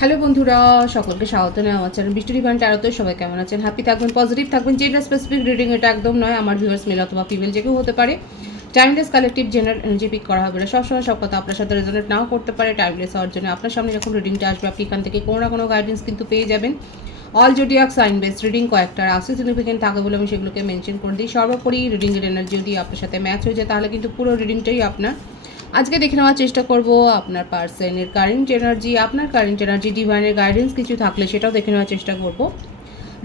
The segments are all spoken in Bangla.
হ্যালো বন্ধুরা, সকলকে স্বাগত জানাই আমার চ্যানেল বৃষ্টি ডিভাইন ট্যারোতে। সবাই কেমন আছেন? হ্যাপি থাকবেন, পজিটিভ থাকবেন। যেটা স্পেসিফিক রিডিং এটা একদম নয়, আমার ভিউয়ার্স মেল অথবা ফিমেল যে কেউ হতে পারে। Timeless collective general energy pick করা হবে না। সবসময় সব কথা আপনার সাথে রেজোনেট নাও করতে পারে। টাইমলেস হওয়ার জন্য আপনার সামনে যখন রিডিংটা আসবে আপনি এখান থেকে কোনো না কোনো গাইডেন্স কিন্তু পেয়ে যাবেন। All zodiac sign base reading কয়েকটা রাশি সিগনিফিকেন্ট থাকে বলে আমি সেগুলোকে মেনশন করে দিই। সর্বোপরি রিডিংয়ের এনার্জি যদি আপনার সাথে ম্যাচ হয়ে যায় তাহলে কিন্তু পুরো রিডিংটাই আপনার। আজকে দেখে নেওয়ার চেষ্টা করব আপনার পার্সনের কারেন্ট এনার্জি, আপনার কারেন্ট এনার্জি, ডিভাইনের গাইডেন্স কিছু থাকলে সেটাও দেখে নেওয়ার চেষ্টা করব।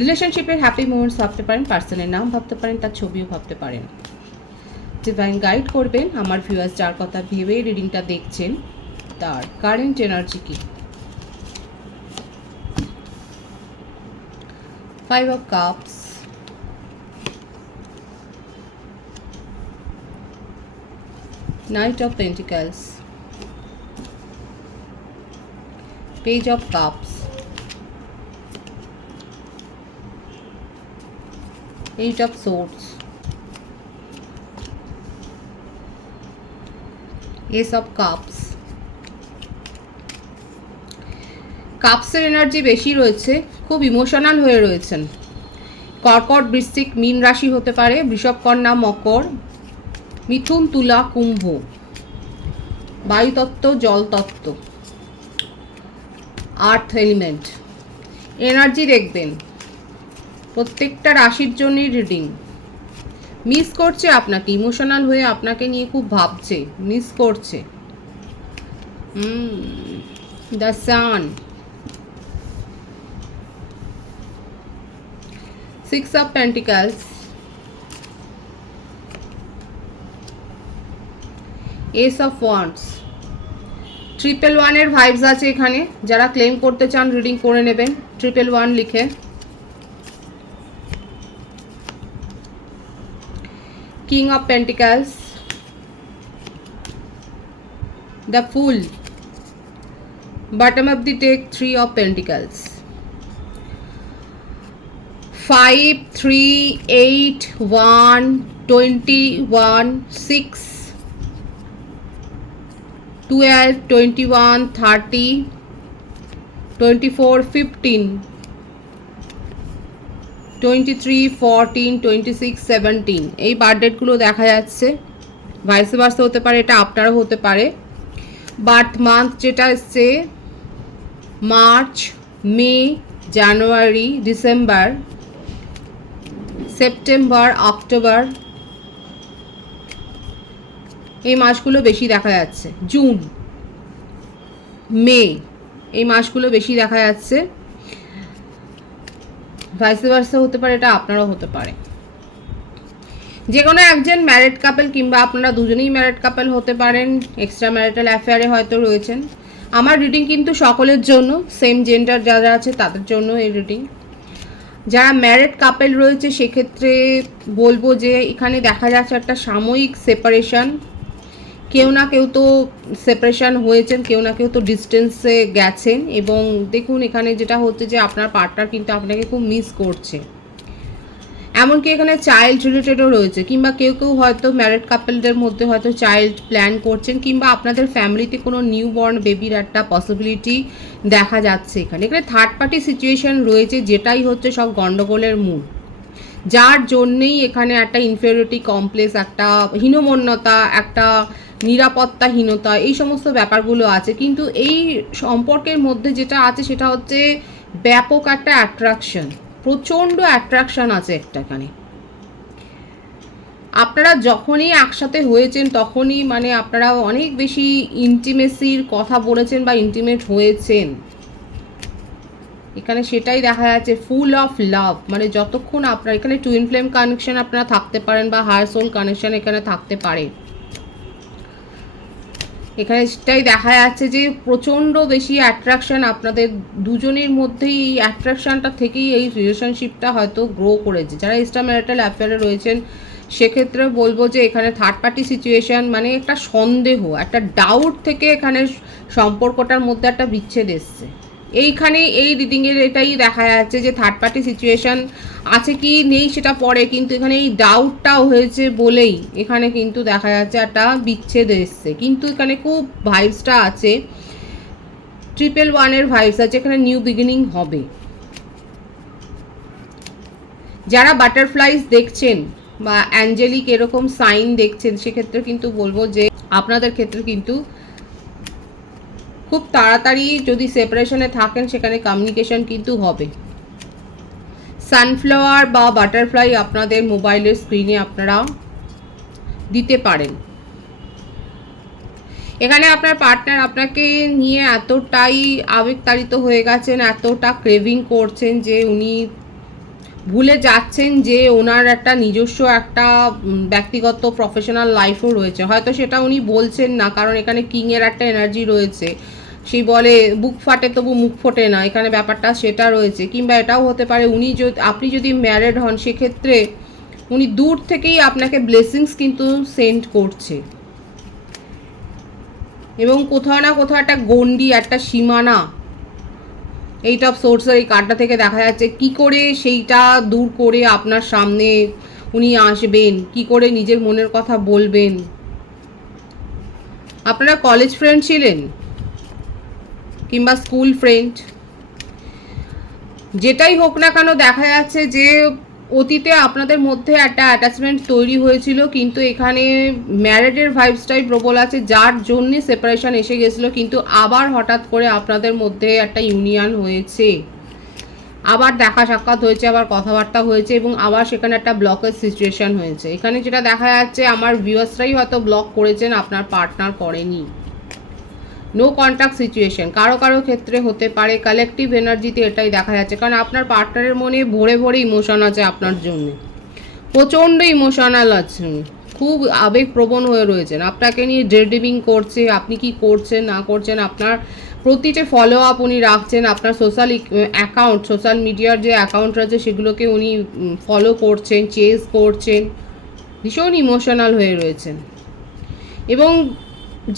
রিলেশনশিপের হ্যাপি মোমেন্টস ভাবতে পারেন, পার্সনের নাম ভাবতে পারেন, তার ছবিও ভাবতে পারেন। ডিভাইন গাইড করবেন আমার ভিউয়ার্স যার কথা ভেবে রিডিংটা দেখছেন তার কারেন্ট এনার্জি কি। 5 of Cups, Knight of Pentacles, Page of Cups, 8 of Swords, Ace of Cups. কাপসের এনার্জি বেশি রয়েছে, খুব ইমোশনাল হয়ে রয়েছেন। কর্কট, বৃশ্চিক, মীন রাশি হতে পারে, বৃষভ, কন্যা, মকর, মিথুন, তুলা, কুম্ভ, বায়ুতত্ত্ব, জলতত্ত্ব, আর্থ এলিমেন্ট। এনার্জি দেখবেন প্রত্যেকটা রাশির জন্যই রিডিং। মিস করছে আপনাকে, ইমোশনাল হয়ে আপনাকে নিয়ে খুব ভাবছে, মিস করছে। The sun, 6 of Pentacles, Ace of Wands, 111 এর ভাইবস আছে এখানে। যারা ক্লেম করতে চান রিডিং করে নেবেন 111 লিখে। King of Pentacles, the Fool, bottom of the deck, 3 of Pentacles, 5, 3, 8, 1, 21, 6, 12, 21, 30, 24, 15, 23, 14, 26, 17 এই বার্থডেটগুলো দেখা যাচ্ছে। ভাইস ভার্সা হতে পারে, এটা আপনারও হতে পারে। বার্থ মান্থ যেটা এসছে মার্চ, মে, জানুয়ারি, ডিসেম্বর, সেপ্টেম্বর, অক্টোবর, এই মাসগুলো বেশি দেখা যাচ্ছে। জুন, মে, এই মাসগুলো বেশি দেখা যাচ্ছে। ভাইস ভার্সা হতে পারে, এটা আপনারও হতে পারে। যে কোনো একজন ম্যারিড কাপল কিংবা আপনারা দুজনেই ম্যারিড কাপল হতে পারেন, এক্সট্রা ম্যারিটাল অ্যাফেয়ারে হয়তো রয়েছেন। আমার রিডিং কিন্তু সকলের জন্য, সেম জেন্ডার যারা আছে তাদের জন্য এই রিডিং। যারা ম্যারিড কাপল রয়েছে সেক্ষেত্রে বলবো যে এখানে দেখা যাচ্ছে একটা সাময়িক সেপারেশন। কেউ না কেউ তো সেপারেশন হয়েছেন, কেউ না কেউ তো ডিস্টেন্সে গেছেন। এবং দেখুন এখানে যেটা হচ্ছে যে আপনার পার্টনার কিন্তু আপনাকে খুব মিস করছে। এমনকি এখানে চাইল্ড রিলেটেডও রয়েছে, কিংবা কেউ কেউ হয়তো ম্যারিড কাপলদের মধ্যে হয়তো চাইল্ড প্ল্যান করছেন, কিংবা আপনাদের ফ্যামিলিতে কোনো নিউ বর্ন বেবির একটা পসিবিলিটি দেখা যাচ্ছে। এখানে থার্ড পার্টি সিচুয়েশন রয়েছে, যেটাই হচ্ছে সব গণ্ডগোলের মূল, যার জন্যেই এখানে একটা ইনফেরিয়রিটি কমপ্লেক্স, একটা হীনমন্যতা, একটা নিরাপত্তাহীনতা, এই সমস্ত ব্যাপারগুলো আছে। কিন্তু এই সম্পর্কের মধ্যে যেটা আছে সেটা হচ্ছে ব্যাপক একটা অ্যাট্রাকশন, প্রচণ্ড অ্যাট্রাকশন আছে একটাখানে। আপনারা যখনই একসাথে হয়েছেন তখনই মানে আপনারা অনেক বেশি ইন্টিমেসির কথা বলেছেন বা ইন্টিমেট হয়েছেন। এখানে সেটাই দেখা যাচ্ছে, ফুল অফ লাভ। মানে যতক্ষণ আপনার এখানে টুইন ফ্লেম কানেকশন আপনারা থাকতে পারেন বা হায়ার সোল কানেকশন এখানে থাকতে পারে। এখানে সেটাই দেখা যাচ্ছে যে প্রচণ্ড বেশি অ্যাট্রাকশন আপনাদের দুজনের মধ্যেই। এই অ্যাট্রাকশনটা থেকেই এই রিলেশনশিপটা হয়তো গ্রো করেছে। যারা এক্সট্রা ম্যারিটাল অ্যাফেয়ারে রয়েছেন সেক্ষেত্রে বলবো যে এখানে থার্ড পার্টি সিচুয়েশান, মানে একটা সন্দেহ, একটা ডাউট থেকে এখানে সম্পর্কটার মধ্যে একটা বিচ্ছেদ এসছে। এইখানে এই রিডিংয়ের এটাই দেখা যাচ্ছে যে থার্ড পার্টি সিচুয়েশান আছে কি নেই সেটা পরে, কিন্তু এখানে এই ডাউটটাও হয়েছে বলেই এখানে কিন্তু দেখা যাচ্ছে একটা বিচ্ছেদ এসছে। কিন্তু এখানে খুব ভাইবসটা আছে 111 ভাইবস আছে, এখানে নিউ বিগিনিং হবে। যারা বাটারফ্লাইজ দেখছেন বা অ্যাঞ্জেলিক এরকম সাইন দেখছেন, সেক্ষেত্রে কিন্তু বলবো যে আপনাদের ক্ষেত্রে কিন্তু খুব তাড়াতাড়ি যদি সেপারেশনে থাকেন সেখানে কমিউনিকেশন কিন্তু হবে। সানফ্লাওয়ার বা বাটারফ্লাই আপনাদের মোবাইলের স্ক্রিনে আপনারা দিতে পারেন। এখানে আপনার পার্টনার আপনাকে নিয়ে এতটাই আবেগতাড়িত হয়ে গেছেন, এতটা ক্রেভিং করছেন যে উনি ভুলে যাচ্ছেন যে ওনার একটা নিজস্ব একটা ব্যক্তিগত প্রফেশনাল লাইফও রয়েছে। হয়তো সেটা উনি বলছেন না, কারণ এখানে কিংয়ের একটা এনার্জি রয়েছে। সেই বলে বুক ফাটে তবু মুখ ফোটে না, এখানে ব্যাপারটা সেটা রয়েছে। কিংবা এটাও হতে পারে আপনি যদি ম্যারিড হন, সেক্ষেত্রে উনি দূর থেকেই আপনাকে ব্লেসিংস কিন্তু সেন্ড করছে, এবং কোথাও না কোথাও একটা গণ্ডি, একটা সীমানা এইট অফ সোর্সের এই কার্ডটা থেকে দেখা যাচ্ছে। কি করে সেইটা দূর করে আপনার সামনে উনি আসবেন, কি করে নিজের মনের কথা বলবেন। আপনারা কলেজ ফ্রেন্ড ছিলেন কিংবা স্কুল ফ্রেন্ড, যেটাই হোক না কেন দেখা যাচ্ছে যে অতীতে আপনাদের মধ্যে একটা অ্যাটাচমেন্ট তৈরি হয়েছিল, কিন্তু এখানে ম্যারেডের ভাইবসটাই প্রবল আছে, যার জন্যে সেপারেশন এসে গেছিলো। কিন্তু আবার হঠাৎ করে আপনাদের মধ্যে একটা ইউনিয়ন হয়েছে, আবার দেখা সাক্ষাৎ হয়েছে, আবার কথাবার্তা হয়েছে, এবং আবার সেখানে একটা ব্লকের সিচুয়েশন হয়েছে। এখানে যেটা দেখা যাচ্ছে, আমার ভিউয়ার্সরাই হয়তো ব্লক করেছেন, আপনার পার্টনার করেনি। নো কন্ট্যাক্ট সিচুয়েশন কারো কারো ক্ষেত্রে হতে পারে। কালেকটিভ এনার্জিতে এটাই দেখা যাচ্ছে, কারণ আপনার পার্টনারের মনে ভরে ভরে ইমোশন আছে আপনার জন্য, প্রচণ্ড ইমোশনাল আছেন, খুব আবেগপ্রবণ হয়ে রয়েছেন, আপনাকে নিয়ে ডেড্রিমিং করছে, আপনি কি করছেন না করছেন, আপনার প্রতিটি ফলো আপ উনি রাখছেন, আপনার সোশ্যাল মিডিয়ার যে অ্যাকাউন্ট রয়েছে সেগুলোকে উনি ফলো করছেন, চেস করছেন, ভীষণ ইমোশনাল হয়ে রয়েছেন। এবং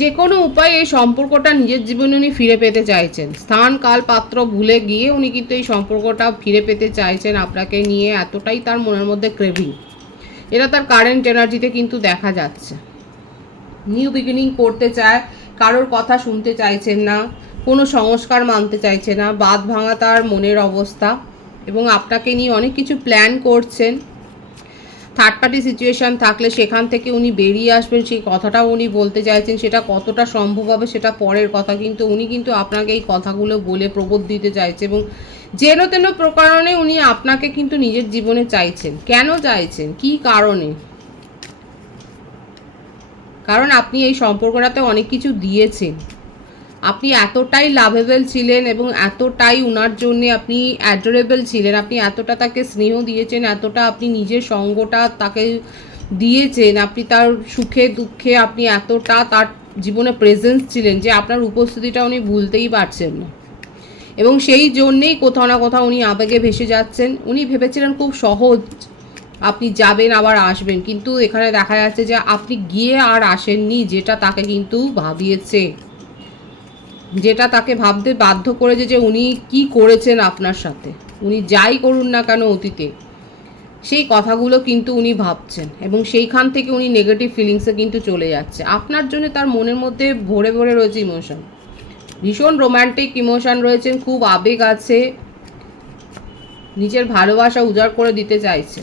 যে কোনো উপায়ে এই সম্পর্কটা নিজের জীবনে উনি ফিরে পেতে চাইছেন। স্থান কাল পাত্র ভুলে গিয়ে উনি কিন্তু এই সম্পর্কটা ফিরে পেতে চাইছেন, আপনাকে নিয়ে এতটাই তার মনের মধ্যে ক্রেভিং। এটা তার কারেন্ট এনার্জিতে কিন্তু দেখা যাচ্ছে। নিউ বিগিনিং করতে চায়, কারোর কথা শুনতে চাইছেন না, কোনো সংস্কার মানতে চাইছে না, বাঁধ ভাঙা তার মনের অবস্থা, এবং আপনাকে নিয়ে অনেক কিছু প্ল্যান করছেন। থার্ড পার্টি সিচুয়েশান থাকলে সেখান থেকে উনি বেরিয়ে আসবেন, সেই কথাটাও উনি বলতে চাইছেন। সেটা কতটা সম্ভব হবে সেটা পরের কথা, কিন্তু উনি কিন্তু আপনাকে এই কথাগুলো বলে প্রবোধ দিতে চাইছে, এবং যেন তেন প্রকারণে উনি আপনাকে কিন্তু নিজের জীবনে চাইছেন। কেন চাইছেন, কি কারণে? কারণ আপনি এই সম্পর্কটাতে অনেক কিছু দিয়েছেন, আপনি এতটাই লাভেবল ছিলেন এবং এতটাই উনার জন্যে আপনি অ্যাডোরেবল ছিলেন, আপনি এতটা তাকে স্নেহ দিয়েছেন, এতটা আপনি নিজের সঙ্গটা তাকে দিয়েছেন, আপনি তার সুখে দুঃখে আপনি এতটা তার জীবনে প্রেজেন্স ছিলেন যে আপনার উপস্থিতিটা উনি ভুলতেই পারছেন না। এবং সেই জন্যেই কোথাও না কোথাও উনি আবেগে ভেসে যাচ্ছেন। উনি ভেবেছিলেন খুব সহজ আপনি যাবেন আবার আসবেন, কিন্তু এখানে দেখা যাচ্ছে যে আপনি গিয়ে আর আসেননি, যেটা তাকে কিন্তু ভাবিয়েছে, যেটা তাকে ভাবতে বাধ্য করেছে যে উনি কি করেছেন আপনার সাথে। উনি যাই করুন না কেন অতীতে, সেই কথাগুলো কিন্তু উনি ভাবছেন, এবং সেইখান থেকে উনি নেগেটিভ ফিলিংসে কিন্তু চলে যাচ্ছে। আপনার জন্য তার মনের মধ্যে ভরে ভরে রয়েছে ইমোশন, ভীষণ রোম্যান্টিক ইমোশন রয়েছেন, খুব আবেগ আছে, নিজের ভালোবাসা উজাড় করে দিতে চাইছে।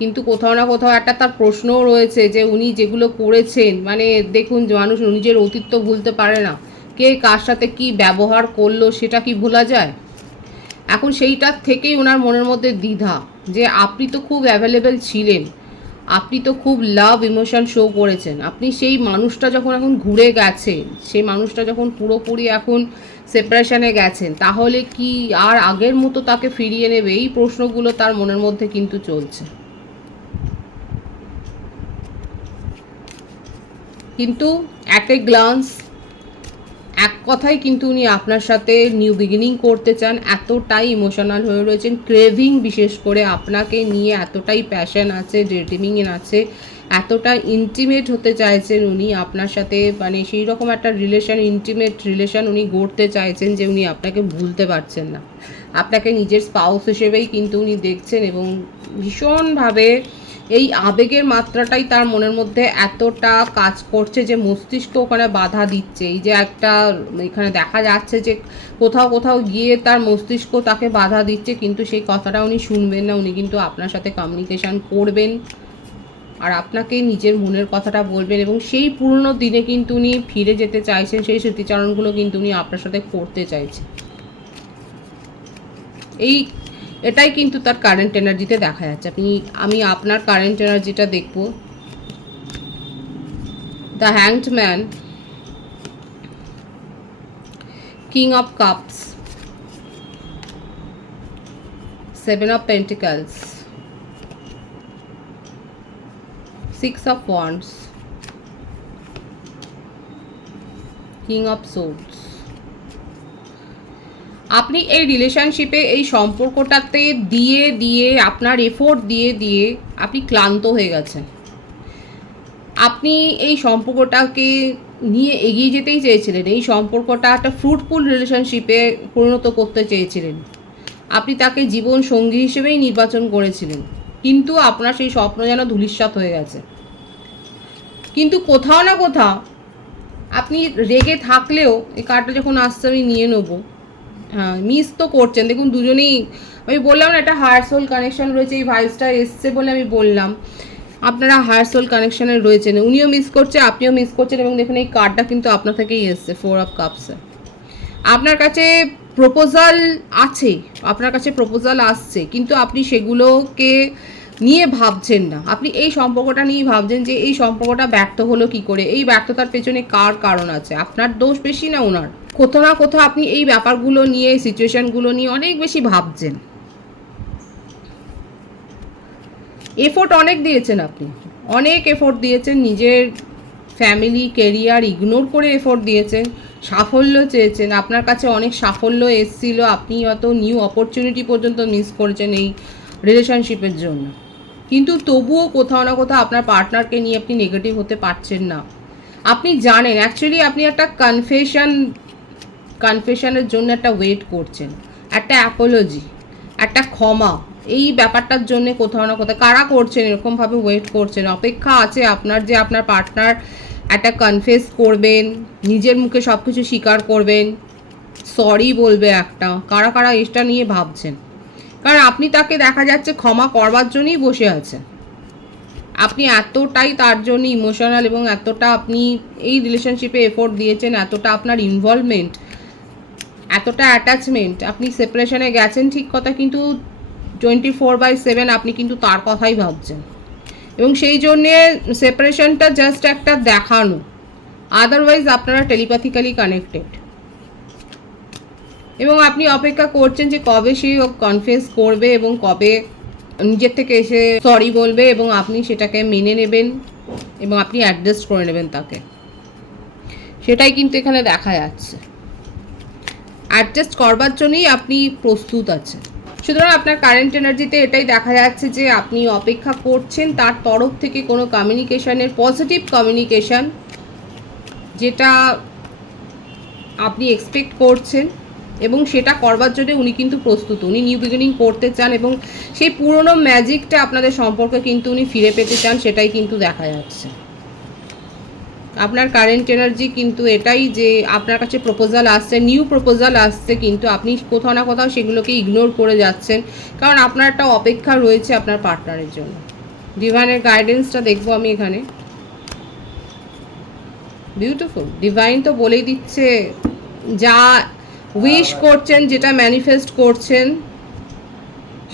কিন্তু কোথাও না কোথাও একটা তার প্রশ্নও রয়েছে যে উনি যেগুলো করেছেন, মানে দেখুন, মানুষ নিজের অতীত তো ভুলতে পারে না, কে কার সাথে কি ব্যবহার করলো সেটা কি ভোলা যায়? এখন সেইটার থেকেই ওনার মনের মধ্যে দ্বিধা, যে আপনি তো খুব অ্যাভেলেবেল ছিলেন, আপনি তো খুব লাভ ইমোশন শো করেছেন, আপনি সেই মানুষটা যখন এখন ঘুরে গেছেন, সেই মানুষটা যখন পুরোপুরি এখন সেপারেশনে গেছেন, তাহলে কি আর আগের মতো তাকে ফিরিয়ে নেবে? এই প্রশ্নগুলো তার মনের মধ্যে কিন্তু চলছে। কিন্তু এক গ্লান্স, এক কথাই কিন্তু উনি আপনার সাথে নিউ বিগিনিং করতে চান, এতটাই ইমোশনাল হয়ে রয়েছেন, ক্রেভিং বিশেষ করে আপনাকে নিয়ে এতটাই প্যাশন আছে, ডেটিং আছে, এতটা ইন্টিমেট হতে চাইছেন উনি আপনার সাথে, মানে সেই রকম একটা ইন্টিমেট রিলেশন উনি গড়তে চাইছেন যে উনি আপনাকে ভুলতে পারছেন না, আপনাকে নিজের স্পাউস হিসেবেই কিন্তু উনি দেখছেন, এবং ভীষণভাবে এই আবেগের মাত্রাটাই তার মনের মধ্যে এতটা কাজ করছে যে মস্তিষ্ক ওখানে বাধা দিচ্ছে। এই যে একটা এখানে দেখা যাচ্ছে যে কোথাও কোথাও গিয়ে তার মস্তিষ্ক তাকে বাধা দিচ্ছে, কিন্তু সেই কথাটা উনি শুনবেন না। উনি কিন্তু আপনার সাথে কমিউনিকেশান করবেন আর আপনাকে নিজের মনের কথাটা বলবেন, এবং সেই পুরনো দিনে কিন্তু উনি ফিরে যেতে চাইছেন। সেই স্মৃতিচারণগুলো কিন্তু উনি আপনার সাথে করতে চাইছেন। এটাই কিন্তু তার কারেন্ট এনার্জিতে দেখা যাচ্ছে। আমি আপনার কারেন্ট এনার্জিটা দেখব। The hanged man, king of cups, 7 of pentacles, 6 of wands, king of swords. আপনি এই রিলেশনশিপে, এই সম্পর্কটাতে দিয়ে দিয়ে আপনার এফোর্ট দিয়ে দিয়ে আপনি ক্লান্ত হয়ে গেছেন। আপনি এই সম্পর্কটাকে নিয়ে এগিয়ে যেতেই চেয়েছিলেন। এই সম্পর্কটা একটা ফ্রুটফুল রিলেশনশিপে পরিণত করতে চেয়েছিলেন। আপনি তাকে জীবন সঙ্গী হিসেবেই নির্বাচন করেছিলেন, কিন্তু আপনার সেই স্বপ্ন যেন ধূলিসাৎ হয়ে গেছে। কিন্তু কোথাও না কোথাও আপনি রেগে থাকলেও, এই কার্ডটা যখন আসছে আমি নিয়ে নেবো, হ্যাঁ, মিস তো করছেন। দেখুন দুজনেই, আমি বললাম না একটা হায়ার সোল কানেকশন রয়েছে, এই ভাইসটা এসছে বলে আমি বললাম আপনারা হায়ার সোল কানেকশনে রয়েছেন। উনিও মিস করছে, আপনিও মিস করছেন, এবং দেখুন এই কার্ডটা কিন্তু আপনার থেকেই এসছে, 4 অফ কাপসে। আপনার কাছে প্রপোজাল আছে, আপনার কাছে প্রপোজাল আসছে, কিন্তু আপনি সেগুলোকে নিয়ে ভাবছেন না। আপনি এই সম্পর্কটা নিয়ে ভাবছেন যে এই সম্পর্কটা ব্যর্থ হলো কি করে, এই ব্যর্থতার পেছনে কার কারণ আছে, আপনার দোষ বেশি না ওনার। কোথাও না কোথাও আপনি এই ব্যাপারগুলো নিয়ে, সিচুয়েশনগুলো নিয়ে অনেক বেশি ভাবছেন। এফোর্ট অনেক দিয়েছেন, আপনি অনেক এফোর্ট দিয়েছেন, নিজের ফ্যামিলি কেরিয়ার ইগনোর করে এফোর্ট দিয়েছেন, সাফল্য চেয়েছেন, আপনার কাছে অনেক সাফল্য এসেছিলো, আপনি হয়তো নিউ অপরচুনিটি পর্যন্ত মিস করেছেন এই রিলেশনশিপের জন্য, কিন্তু তবুও কোথাও না কোথাও আপনার পার্টনারকে নিয়ে আপনি নেগেটিভ হতে পারছেন না। আপনি জানেন অ্যাকচুয়ালি আপনি একটা কনফেশনের জন্য একটা ওয়েট করছেন, একটা অ্যাপোলজি, একটা ক্ষমা, এই ব্যাপারটার জন্য কোথাও না কোথাও কারা করছেন এরকমভাবে ওয়েট করছেন। অপেক্ষা আছে আপনার যে আপনার পার্টনার একটা কনফেস করবেন, নিজের মুখে সব কিছু স্বীকার করবেন, সরি বলবে একটা। কারা কারা এটা নিয়ে ভাবছেন, কারণ আপনি তাকে দেখা যাচ্ছে ক্ষমা করবার জন্যই বসে আছেন। আপনি এতটাই তার জন্য ইমোশনাল, এবং এতটা আপনি এই রিলেশনশিপে এফোর্ট দিয়েছেন, এতটা আপনার ইনভলভমেন্ট, এতটা অ্যাটাচমেন্ট। আপনি সেপারেশনে গেছেন ঠিক কথা, কিন্তু 24/7 আপনি কিন্তু তার কথাই ভাবছেন, এবং সেই জন্যে সেপারেশনটা জাস্ট একটা দেখানো, আদারওয়াইজ আপনারা টেলিপ্যাথিক্যালি কানেক্টেড, এবং আপনি অপেক্ষা করছেন যে কবে সে কনফেস করবে এবং কবে নিজের থেকে এসে সরি বলবে, এবং আপনি সেটাকে মেনে নেবেন এবং আপনি অ্যাডজাস্ট করে নেবেন তাকে। সেটাই কিন্তু এখানে দেখা যাচ্ছে, অ্যাডজাস্ট করবার জন্যই আপনি প্রস্তুত আছেন। সুতরাং আপনার কারেন্ট এনার্জিতে এটাই দেখা যাচ্ছে যে আপনি অপেক্ষা করছেন তার তরফ থেকে কোনো কমিউনিকেশানের, পজিটিভ কমিউনিকেশান, যেটা আপনি এক্সপেক্ট করছেন, এবং সেটা করবার জন্য উনি কিন্তু প্রস্তুত। উনি নিউ বিগিনিং করতে চান, এবং সেই পুরনো ম্যাজিকটা আপনাদের সম্পর্কে কিন্তু উনি ফিরে পেতে চান, সেটাই কিন্তু দেখা যাচ্ছে। আপনার কারেন্ট এনার্জি কিন্তু এটাই যে আপনার কাছে প্রপোজাল আসছে, নিউ প্রপোজাল আসছে, কিন্তু আপনি কোথাও না কোথাও সেগুলোকে ইগনোর করে যাচ্ছেন, কারণ আপনার একটা অপেক্ষা রয়েছে আপনার পার্টনারের জন্য। ডিভাইনের গাইডেন্সটা দেখবো আমি এখানে। বিউটিফুল, ডিভাইন তো বলেই দিচ্ছে যা উইশ করছেন, যেটা ম্যানিফেস্ট করছেন,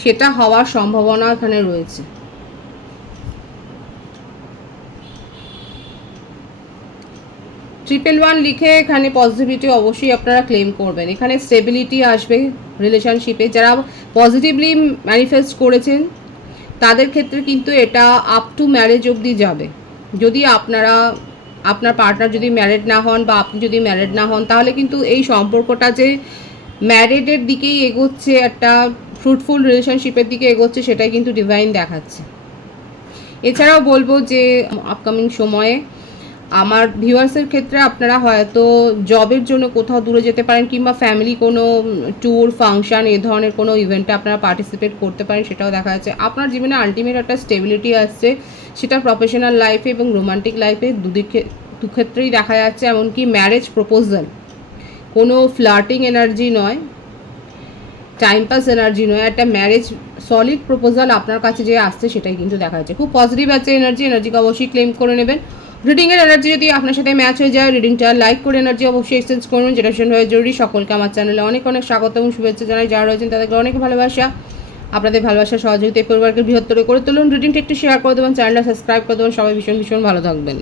সেটা হওয়ার সম্ভাবনা এখানে রয়েছে। 111 লিখে এখানে পজিটিভিটি অবশ্যই আপনারা ক্লেম করবেন। এখানে স্টেবিলিটি আসবে রিলেশনশিপে। যারা পজিটিভলি ম্যানিফেস্ট করেছেন তাদের ক্ষেত্রে কিন্তু এটা আপ টু ম্যারেজ অবধি যাবে। যদি আপনার পার্টনার যদি ম্যারিড না হন, বা আপনি যদি ম্যারিড না হন, তাহলে কিন্তু এই সম্পর্কটা যে ম্যারিডের দিকেই এগোচ্ছে, একটা ফ্রুটফুল রিলেশনশিপের দিকে এগোচ্ছে, সেটাই কিন্তু ডিভাইন দেখাচ্ছে। এছাড়াও বলবো যে আপকামিং সময়ে আমার ভিউয়ার্সের ক্ষেত্রে আপনারা হয়তো জবের জন্য কোথাও দূরে যেতে পারেন, কিংবা ফ্যামিলি কোনো ট্যুর ফাংশন এই ধরনের কোনো ইভেন্টে আপনারা পার্টিসিপেট করতে পারেন, সেটাও দেখা যাচ্ছে। আপনার জীবনে আলটিমেট একটা স্টেবিলিটি আসছে, সেটা প্রফেশনাল লাইফে এবং রোমান্টিক লাইফে দু ক্ষেত্রেই দেখা যাচ্ছে। এমনকি ম্যারেজ প্রপোজাল, কোনো ফ্লার্টিং এনার্জি নয়, টাইম পাস এনার্জি নয়, একটা ম্যারেজ সলিড প্রপোজাল আপনার কাছে যে আসছে সেটাই কিন্তু দেখা যাচ্ছে। খুব পজিটিভ আছে এনার্জিকে অবশ্যই ক্লেম করে নেবেন। রিডিংয়ের এনার্জি যদি আপনার সাথে ম্যাচ হয়ে যায়, রিডিংটা লাইক করে এনার্জি অবশ্যই এক্সচেঞ্জ করুন, যেটা ভীষণ হয়ে জরুরি। সকলকে আমার চ্যানেলে অনেক অনেক স্বাগত এবং শুভেচ্ছা জানাই। যারা রয়েছেন তাদেরকে অনেক ভালোবাসা। আপনাদের ভালোবাসা সহযোগিতা পরিবারকে বৃহত্তর করে তুলুন। রিডিংটা একটু শেয়ার করে দেবেন, চ্যানেলটা সাবস্ক্রাইব করে দেবেন। সবাই ভীষণ ভীষণ ভালো থাকবেন।